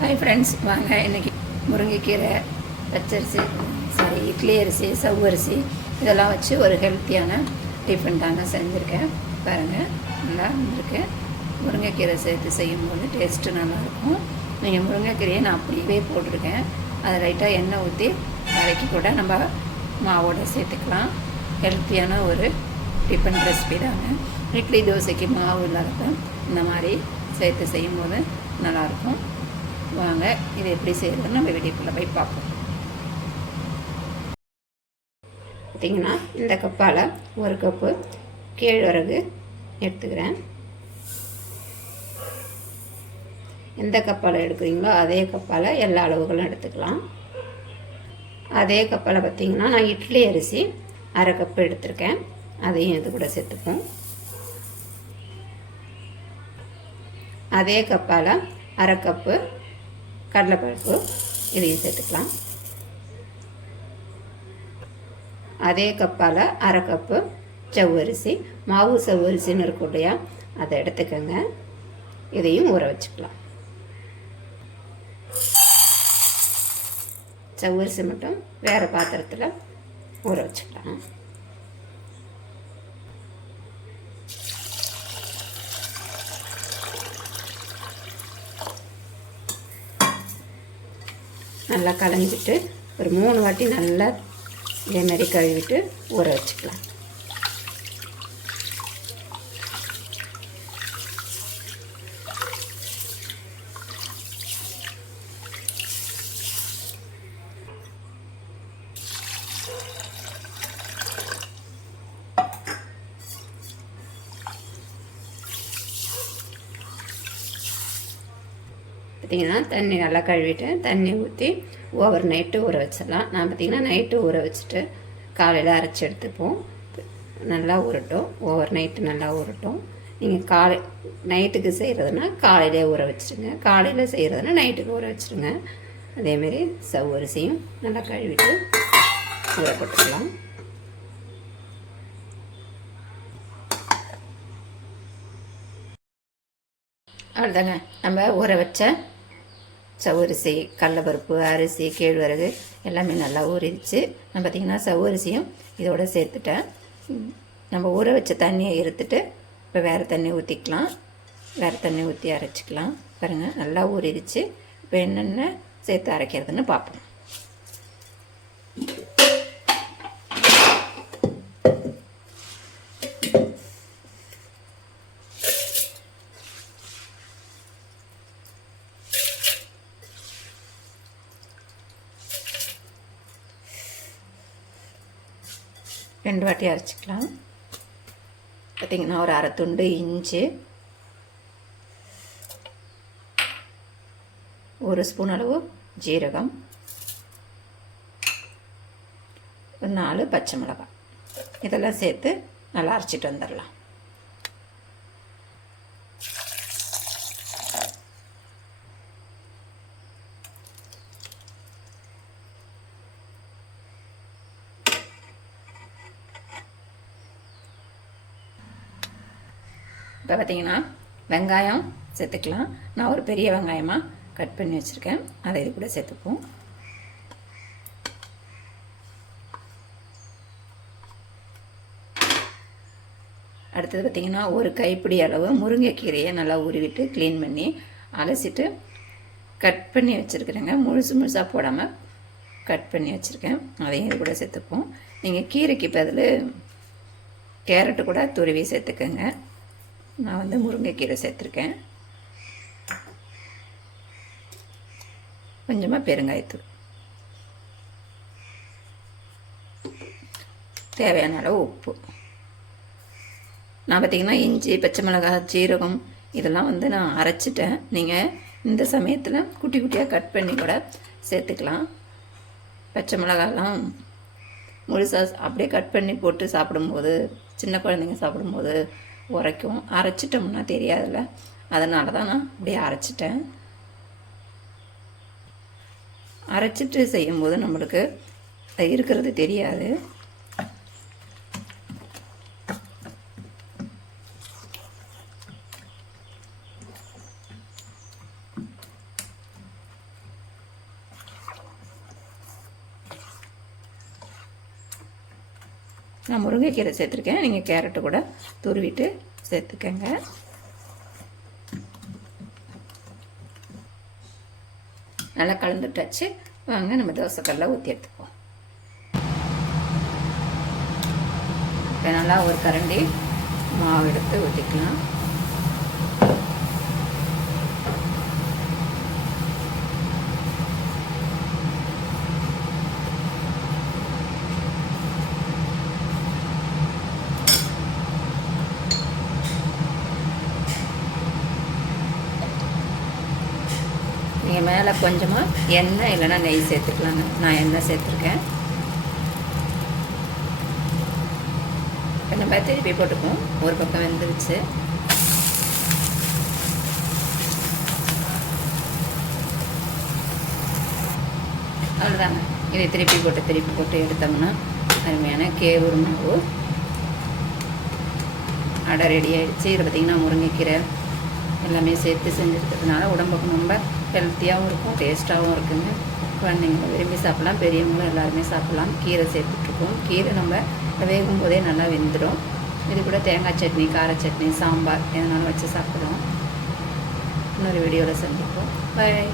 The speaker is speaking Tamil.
ஹாய் ஃப்ரெண்ட்ஸ் வாங்க இன்றைக்கி முருங்கைக்கீரை பச்சரிசி சாரி இட்லி அரிசி சவ்வரிசி இதெல்லாம் வச்சு ஒரு ஹெல்த்தியான டிஃபன் தாங்க செஞ்சுருக்கேன். பாருங்கள் நல்லா வந்திருக்கு முருங்கைக்கீரை சேர்த்து செய்யும்போது டேஸ்ட்டு நல்லாயிருக்கும். நீங்கள் முருங்கைக்கீரையை நான் அப்படியே போட்டிருக்கேன். அதை லைட்டாக எண்ணெய் ஊற்றி வதக்கி கூட நம்ம மாவோட சேர்த்துக்கலாம். ஹெல்த்தியான ஒரு டிஃபன் ரெசிபி தாங்க. இட்லி தோசைக்கு மாவு இல்லாதப்ப இந்த மாதிரி சேர்த்து செய்யும்போது நல்லாயிருக்கும். வாங்க இதை எப்படி செய்யறதுன்னு நம்ம வீடியோக்குள்ளே போய் பார்ப்போம். பார்த்திங்கன்னா இந்த கப்பால் ஒரு கப்பு கேழ்வரகு எடுத்துக்கிறேன். எந்த கப்பால் எடுக்கிறீங்களோ அதே கப்பால் எல்லா அளவுகளும் எடுத்துக்கலாம். அதே கப்பால் பார்த்திங்கன்னா நான் இட்லி அரிசி அரை கப்பு எடுத்திருக்கேன். அதையும் இது கூட சேர்த்துப்போம். அதே கப்பால் அரை கப்பு கடலைப்பருப்பு இதையும் சேர்த்துக்கலாம். அதே கப்பால் அரை கப்பு செவ்வரிசி மாவு செவ்வரிசின்னு இருக்கும் இல்லையா? அதை எடுத்துக்கோங்க. இதையும் ஊற வச்சுக்கலாம். செவ்வரிசி மட்டும் வேறு பாத்திரத்தில் ஊற வச்சுக்கலாம். நல்லா கலஞ்சிட்டு ஒரு மூணு வாட்டி நல்லா இதேமாரி கழுவிட்டு ஊற வச்சுக்கலாம். பார்த்திங்கன்னா தண்ணி நல்லா கழுவிட்டு தண்ணி ஊற்றி ஓவர் நைட்டு ஊற வச்சிடலாம். நான் பார்த்திங்கன்னா நைட்டு ஊற வச்சுட்டு காலையில் அரைச்சி எடுத்துப்போம். நல்லா ஊறட்டும். ஓவர் நைட்டு நல்லா ஊறட்டும். நீங்கள் காலை நைட்டுக்கு செய்கிறதுனா காலையிலே ஊற வச்சுருங்க. காலையில் செய்கிறதுனா நைட்டுக்கு ஊற வச்சுருங்க. அதேமாரி சவ்வரிசியும் நல்லா கழுவிட்டு ஊற போட்டுக்கலாம். அவ்வளோதாங்க நம்ம ஊற வச்ச சவரிசி கடலப்பருப்பு அரிசி கேழ்வரகு எல்லாமே நல்லா ஊறிடுச்சு. நான் பார்த்திங்கன்னா சவரிசியும் இதோட சேர்த்துட்டேன். நம்ம ஊற வச்ச தண்ணியை இருத்துட்டு இப்போ வேறு தண்ணி ஊற்றிக்கலாம் வேறு தண்ணி ஊற்றி அரைச்சிக்கலாம். பாருங்கள் நல்லா ஊறிடுச்சு. இப்போ என்னென்ன சேர்த்து அரைக்கிறதுன்னு பார்ப்போம் ரெண்டு வாட்டி அரைச்சிக்கலாம். பார்த்திங்கன்னா ஒரு அரை துண்டு இஞ்சி. ஒரு ஸ்பூன் அளவு ஜீரகம். ஒரு நாலு பச்சை மிளகாய். இதெல்லாம் சேர்த்து நல்லா அரைச்சிட்டு வந்துடலாம். இப்போ பார்த்தீங்கன்னா வெங்காயம் சேர்த்துக்கலாம். நான் ஒரு பெரிய வெங்காயமாக கட் பண்ணி வச்சுருக்கேன். அதை இது கூட சேர்த்துப்போம். அடுத்தது பார்த்திங்கன்னா ஒரு கைப்பிடி அளவு முருங்கைக்கீரையை நல்லா உருவிட்டு க்ளீன் பண்ணி அலசிட்டு கட் பண்ணி வச்சுருக்குறேங்க. முழுசு முழுசாக போடாமல் கட் பண்ணி வச்சுருக்கேன். அதையும் இது கூட சேர்த்துப்போம். நீங்கள் கீரைக்கு பதில் கேரட்டு கூட துருவி சேர்த்துக்கோங்க. நான் வந்து முருங்கைக்கீரை சேர்த்துருக்கேன். கொஞ்சமாக பெருங்காயத்தூள். தேவையான அளவு உப்பு. நான் பார்த்திங்கன்னா இஞ்சி பச்சை மிளகாய் சீரகம் இதெல்லாம் வந்து நான் அரைச்சிட்டேன். நீங்கள் இந்த சமயத்தில் குட்டி குட்டியாக கட் பண்ணி கூட சேர்த்துக்கலாம். பச்சை மிளகாலாம் முழுசாக அப்படியே கட் பண்ணி போட்டு சாப்பிடும்போது சின்ன குழந்தைங்க சாப்பிடும்போது உரைக்கும். அரைச்சிட்டோம்னா தெரியாதுல்ல. அதனால தான் நான் அப்படியே அரைச்சிட்டேன். அரைச்சிட்டு செய்யும்போது நம்மளுக்கு இருக்கிறது தெரியாது. நான் முருங்கைக்கீரை சேர்த்துருக்கேன். நீங்கள் கேரட்டு கூட துருவிட்டு சேர்த்துக்கங்க. நல்லா கலந்துட்டாச்சு. வாங்க நம்ம தோசைக்கல்ல ஊற்றி எடுத்துக்குவோம். இப்போ நல்லா ஒரு கரண்டி மாவு எடுத்து ஊற்றிக்கலாம் நீங்கள் மேலே கொஞ்சமாக எண்ணெய் இல்லைன்னா நெய் சேர்த்துக்கலாங்க. நான் எண்ணெய் சேர்த்துருக்கேன். இப்போ நம்ம திருப்பி போட்டுப்போம் ஒரு பக்கம் வெந்துருச்சு. அவ்வளோதாங்க இதை திருப்பி போட்டு திருப்பி போட்டு எடுத்தோம்னா அருமையான கேவுரு மாவு. அடை ரெடி ஆகிடுச்சு இதை பார்த்திங்கன்னா முருங்கைக்கீரை எல்லாமே சேர்த்து செஞ்சுருக்கிறதுனால உடம்புக்கு ரொம்ப ஹெல்த்தியாகவும் இருக்கும் டேஸ்ட்டாகவும் இருக்குங்க குழந்தைங்களும் விரும்பி சாப்பிட்லாம். பெரியவங்களும் எல்லாருமே சாப்பிட்லாம். கீரை சேர்த்துட்ருக்கோம். கீரை நம்ம வேகும் போதே நல்லா வெந்துடும். இது கூட தேங்காய் சட்னி கார சட்னி சாம்பார் எதனாலும் வச்சு சாப்பிடலாம். இன்னொரு வீடியோவில் சந்திப்போம். பாய்